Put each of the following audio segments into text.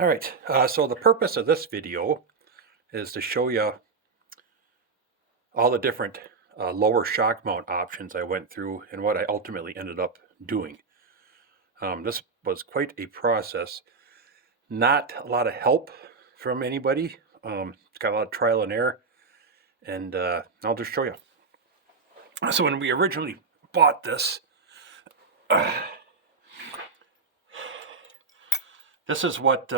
All right, so the purpose of this video is to show you all the different lower shock mount options I went through and what I ultimately ended up doing. This was quite a process. Not a lot of help from anybody. It's got a lot of trial and error, and I'll just show you. So when we originally bought this, this is what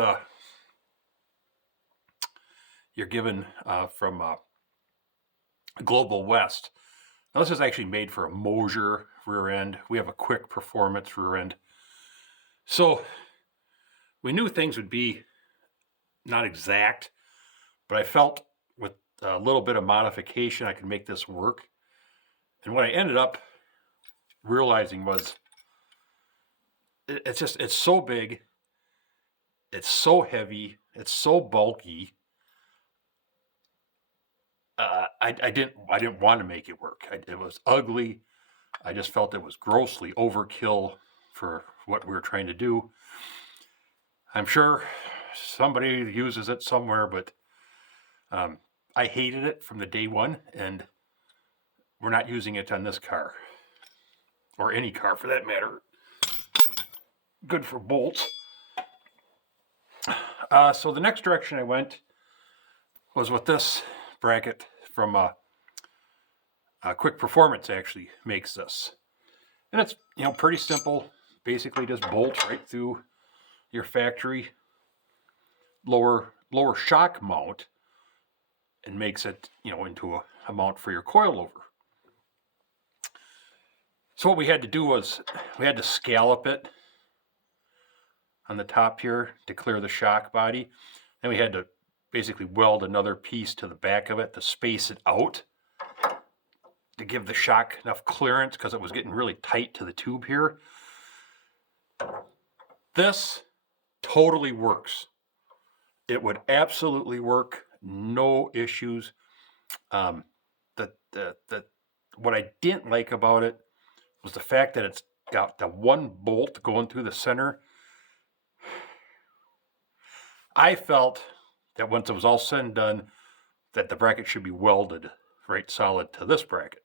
you're given from Global West. Now, this is actually made for a Mosier rear end. We have a Quick Performance rear end. So we knew things would be not exact, but I felt with a little bit of modification, I could make this work. And what I ended up realizing was it's so big, it's so heavy, it's so bulky. I didn't want to make it work. It was ugly. I just felt it was grossly overkill for what we were trying to do. I'm sure somebody uses it somewhere, but I hated it from the day one, and we're not using it on this car, or any car for that matter. Good for bolts. So the next direction I went was with this bracket from Quick Performance. Actually makes this, and it's pretty simple. Basically, just bolts right through your factory lower shock mount, and makes it into a mount for your coilover. So what we had to do was we had to scallop it on the top here to clear the shock body. Then we had to basically weld another piece to the back of it to space it out to give the shock enough clearance, because it was getting really tight to the tube here. This totally works. It would absolutely work, no issues. What I didn't like about it was the fact that it's got the one bolt going through the center. I felt that once it was all said and done, that the bracket should be welded right solid to this bracket.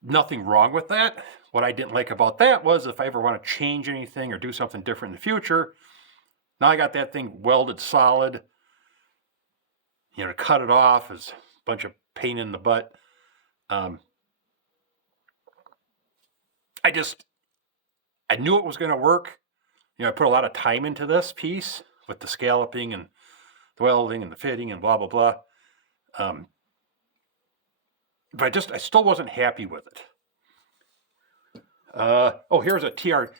Nothing wrong with that. What I didn't like about that was if I ever want to change anything or do something different in the future, now I got that thing welded solid. To cut it off is a bunch of pain in the butt. I knew it was going to work. I put a lot of time into this piece with the scalloping and the welding and the fitting and blah, blah, blah. But I still wasn't happy with it. Here's a TR.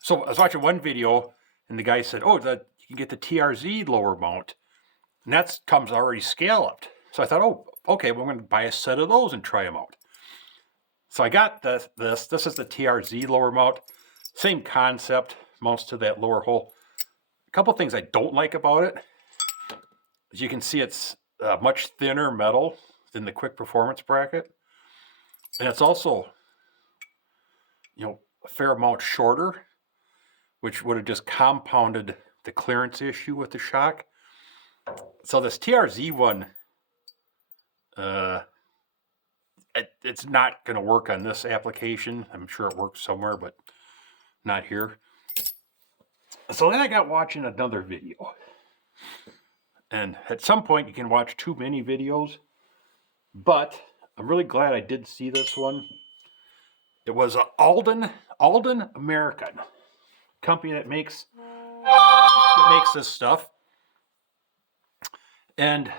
So I was watching one video, and the guy said, you can get the TRZ lower mount, and that comes already scalloped. So I thought, okay, well, I'm going to buy a set of those and try them out. So I got this. This is the TRZ lower mount. Same concept, mounts to that lower hole. A couple things I don't like about it. As you can see, it's much thinner metal than the Quick Performance bracket. And it's also, a fair amount shorter, which would have just compounded the clearance issue with the shock. So this TRZ one, it's not going to work on this application. I'm sure it works somewhere, but not here. So then I got watching another video. And at some point you can watch too many videos, but I'm really glad I did see this one. It was Alden American company that makes this stuff. And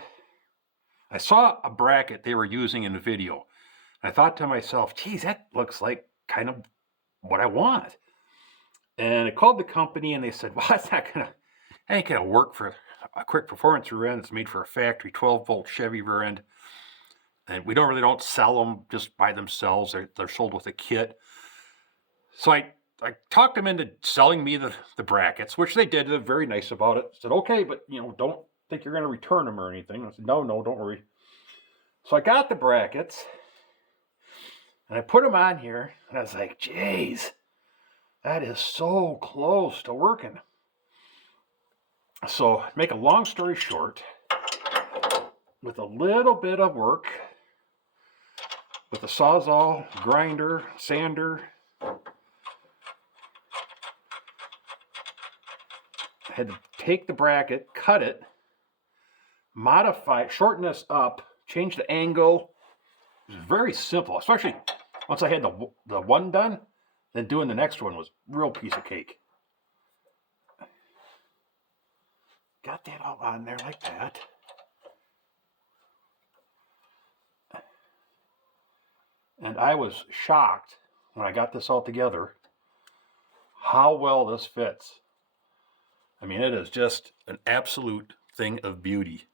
I saw a bracket they were using in the video. I thought to myself, geez, that looks like kind of what I want. And I called the company, and they said, well, that ain't gonna work for a Quick Performance rear end. It's made for a factory 12-volt Chevy rear end. And we don't sell them just by themselves. They're sold with a kit. So I talked them into selling me the brackets, which they did. They're very nice about it. I said, okay, but don't think you're going to return them or anything. I said, no, don't worry. So I got the brackets, and I put them on here, and I was like, geez, that is so close to working. So, make a long story short, with a little bit of work, with a Sawzall, grinder, sander, I had to take the bracket, cut it, modify, shorten this up, change the angle. It was very simple, especially once I had the one done, then doing the next one was a real piece of cake. Got that all on there like that. And I was shocked when I got this all together how well this fits. I mean, it is just an absolute thing of beauty.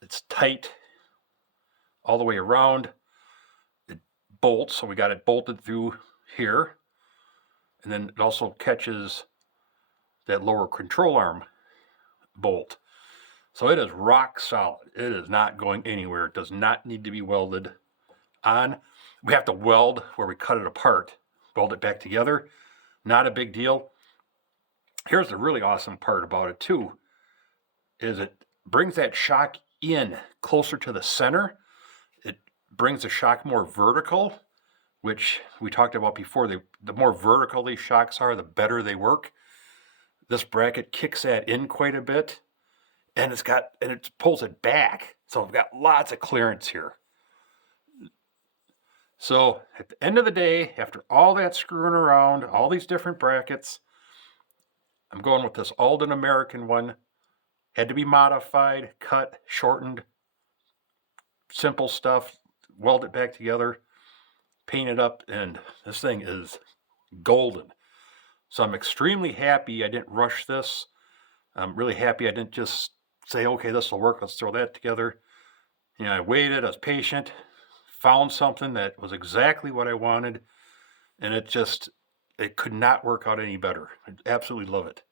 It's tight all the way around. It bolts, so we got it bolted through here. And then it also catches that lower control arm bolt. So it is rock solid. It is not going anywhere. It does not need to be welded on. We have to weld where we cut it apart, weld it back together. Not a big deal. Here's the really awesome part about it too, is it brings that shock in closer to the center. It brings the shock more vertical, which we talked about before. The more vertical these shocks are, the better they work. This bracket kicks that in quite a bit, and it pulls it back. So we've got lots of clearance here. So at the end of the day, after all that screwing around, all these different brackets, I'm going with this Alden American one. Had to be modified, cut, shortened, simple stuff, weld it back together, paint it up, and this thing is golden. So I'm extremely happy I didn't rush this. I'm really happy I didn't just say, okay, this will work, let's throw that together. You know, I waited, I was patient, found something that was exactly what I wanted, and it could not work out any better. I absolutely love it.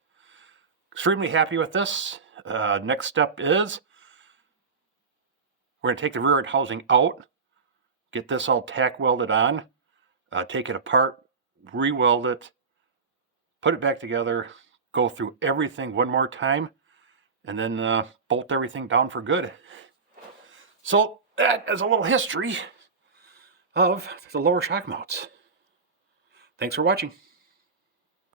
Extremely happy with this. Next step is we're going to take the rear end housing out, get this all tack welded on, take it apart, re-weld it, put it back together, go through everything one more time, and then bolt everything down for good. So that is a little history of the lower shock mounts. Thanks for watching.